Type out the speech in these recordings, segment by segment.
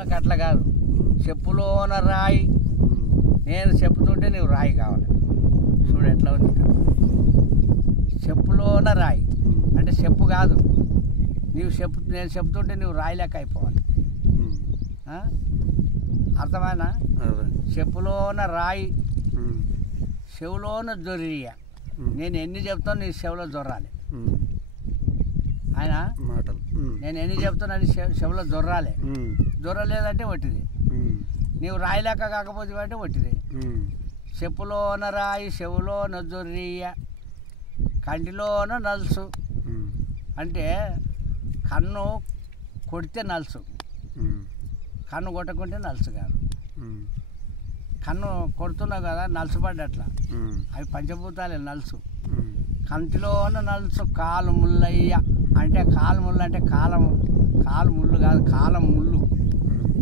అట్లా కాదు. చెప్పులోన రాయి, నేను చెప్పుతుంటే నువ్వు రాయి కావాలి. చూడు ఎట్లా ఉంది ఇక్కడ. చెప్పులోన రాయి అంటే చెప్పు కాదు, నేను చెప్తుంటే నువ్వు రాయి లెక్క అయిపోవాలి. అర్థమైనా? చెప్పులోన రాయి, చెవులోన జొర్రియ. నేను ఎన్ని చెప్తాను నీ చెవులో జొర్రాలి. ఆయన మాటలు నేను ఎన్ని చెప్తున్నా నీ చెవులో జొర్రాలి. జొర్రలేదంటే ఒట్టిది. నీవు రాయి లెక్క కాకపోతే అంటే ఒట్టిది. చెప్పులోన రాయి, చెవులోన జొర్రియ, కంటిలోన నలుసు. అంటే కన్ను కొడితే నలుసు, కన్ను కొట్టకుంటే నలుసు కాదు. కన్ను కొడుతున్నావు కదా నలుసు పడ్డట్లా, అవి పంచభూతాలే నలుసు. కంటిలోన నలుసు కాలు ముల్లయ్య అంటే కాలు ముళ్ళు అంటే కాలము, కాలు ముళ్ళు కాదు, కాలం ముళ్ళు.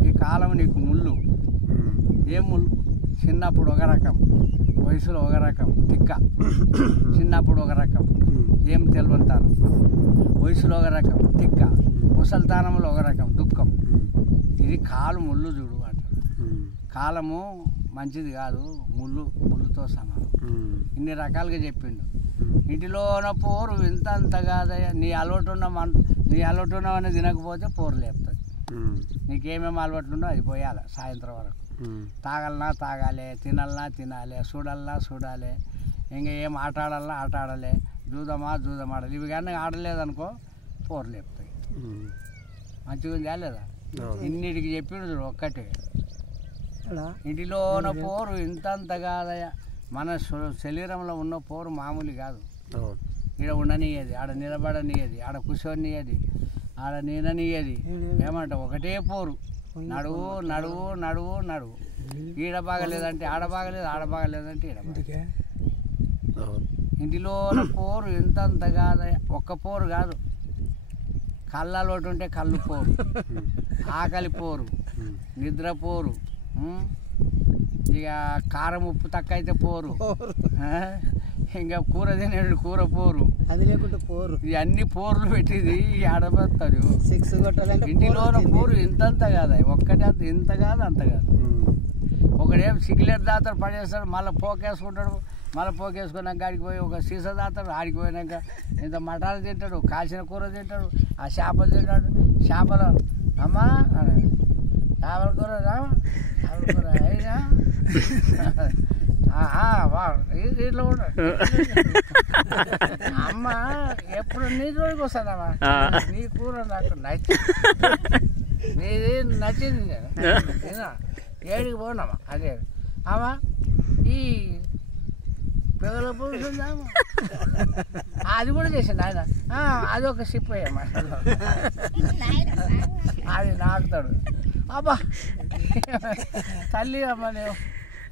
ఈ కాలం నీకు ముళ్ళు. ఏం ముళ్ళు? చిన్నప్పుడు ఒక రకం, వయసులో ఒక రకం తిక్క. చిన్నప్పుడు ఒక రకం ఏం తెలివంటారు, వయసులో ఒక రకం తిక్క, ముసల్తానంలో ఒక రకం దుఃఖం. ఇది కాలు ముళ్ళు చూడు అంట. కాలము మంచిది కాదు, ముళ్ళుతో సమానం. ఇన్ని రకాలుగా చెప్పిండు. ఇంటిలోన పోరు ఇంత అంత కాదయ్యా. నీ అలవాటు ఉన్నవన్నీ తినకపోతే పోరు లేపుతుంది. నీకేమేమి అలవాట్లుండో అది పోయాలి సాయంత్రం వరకు. తాగలనా తాగాలి, తినాలన్నా తినాలి, చూడాలి, ఇంకా ఏం ఆట ఆడాలి, జూదమాడాలి. ఇవి కానీ ఆడలేదనుకో పోరు లేపుతాయి. మంచిగా ఉందా లేదా? ఇన్నిటికి చెప్పిండు చూడు ఒక్కటే. ఇంటిలోన పోరు ఇంతంత కాదయ్యా. మన శరీరంలో ఉన్న పోరు మామూలు కాదు. ఈడ ఉండనియ్యది, ఆడ నిలబడనియ్యది, ఆడ కూర్చొనియ్యది, ఆడ నీననియ్యది. ఏమంట ఒకటే పోరు, నడువు నడువు నడువు నడువు. ఈడ బాగలేదంటే ఆడ బాగలేదు, ఆడ బాగలేదంటే ఈడ బాగలేదు. ఇంటిలోన పోరు ఇంతంత కాదయ్యా. ఒక్క పోరు కాదు, కళ్ళలోటు ఉంటే కళ్ళు పోరు, ఆకలి పోరు, నిద్ర పోరు, ఇక కారం ఉప్పు తక్కువ అయితే పోరు, ఇంకా కూర తినేడు కూర పోరు, అది లేకుంటే పోరు. ఇవన్నీ పోర్లు పెట్టింది ఆడబడతారు. ఇంటిలోన పోరు ఇంతంత కాదు, ఒక్కటే అంత, ఇంత కాదు అంత కాదు. ఒకడేం సిగరెట్ దాతాడు పడేస్తాడు, మళ్ళీ పోకేసుకుంటాడు, మళ్ళీ పోకేసుకున్నాక ఆడికి పోయి ఒక సీసా దాతాడు, ఆడికి పోయినాక ఇంత మటాలు తింటాడు, కాల్చిన కూర తింటాడు, ఆ చేపలు తింటాడు. చేపలు అమ్మా చేపల కూర చేపల కూర అయినా ఇట్లా కూడా అమ్మ ఎప్పుడు నీ రోజుకి వస్తానమ్మా, నీ కూర నాకు నీది నచ్చింది. నేను ఏడికి పోనమ్మా అదే అమ్మా ఈ పిల్లల పురుషుందా అది కూడా చేసింది ఆయన. అది ఒక షిప్ అయ్యమ్మా, అది నాకుతాడు. అబ్బా తల్లి అమ్మ నేను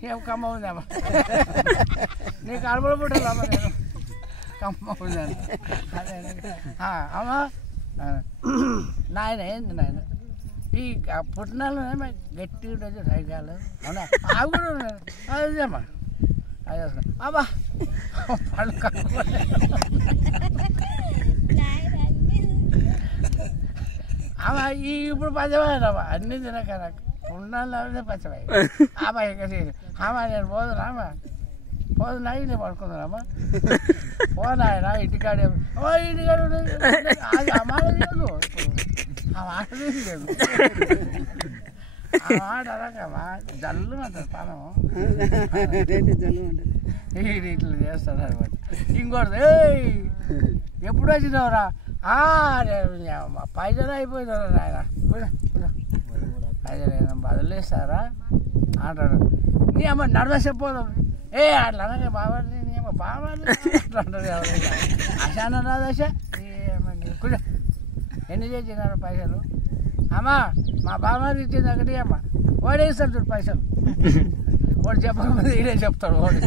ఏం కమ్మ ఉందమ్మా, నీకు అడపడ పుట్టాలమ్మా, నేను కమ్మ ఉందని. అదే అమ్మా నాయన ఏంది నాయన ఈ పుట్టినాలు గట్టిగా ఉండదు సైకాలు అవునా, అవి కూడా ఉన్నాయి. అదేమ్మా అదే అబ్బా పళ్ళు అమ్మా ఇప్పుడు పచ్చవాయనమ్మా అన్నీ తినక నాకు ఉండాలి పచ్చవాయి. అమ్మా ఇక అమ్మా నేను పోదురామ్మా, పోదునా నేను పడుకుందామా, పోనాయన ఇంటికాడే ఇంటికాడ అది అమ్మాట లేదు, ఆ మాట లేదు, ఆ మాట అనకమ్మా జల్లు అంటారు తనం, ఇట్లా చేస్తాడు అనమాట. ఇంకోటి ఎప్పుడు వచ్చినావురా, పైసలు అయిపోయినారా నాయన, పైసలు బదిలేస్తారా అంటాడు. నీ అమ్మ నడవసేపోదాం అట్లా అనగా బాబా నీ అమ్మ బాబా అట్లా అంటారు. అశాన రాదశ కూడా ఎన్ని చేసినారు పైసలు అమ్మా, మా బాబాకి ఇచ్చింది ఒకటి అమ్మ, వాడేస్తాడు చూడు పైసలు, వాడు చెప్పకపోతే ఈడే చెప్తాడు. వాడు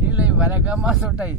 వీళ్ళు వరే గమ్మస్ ఉంటాయి.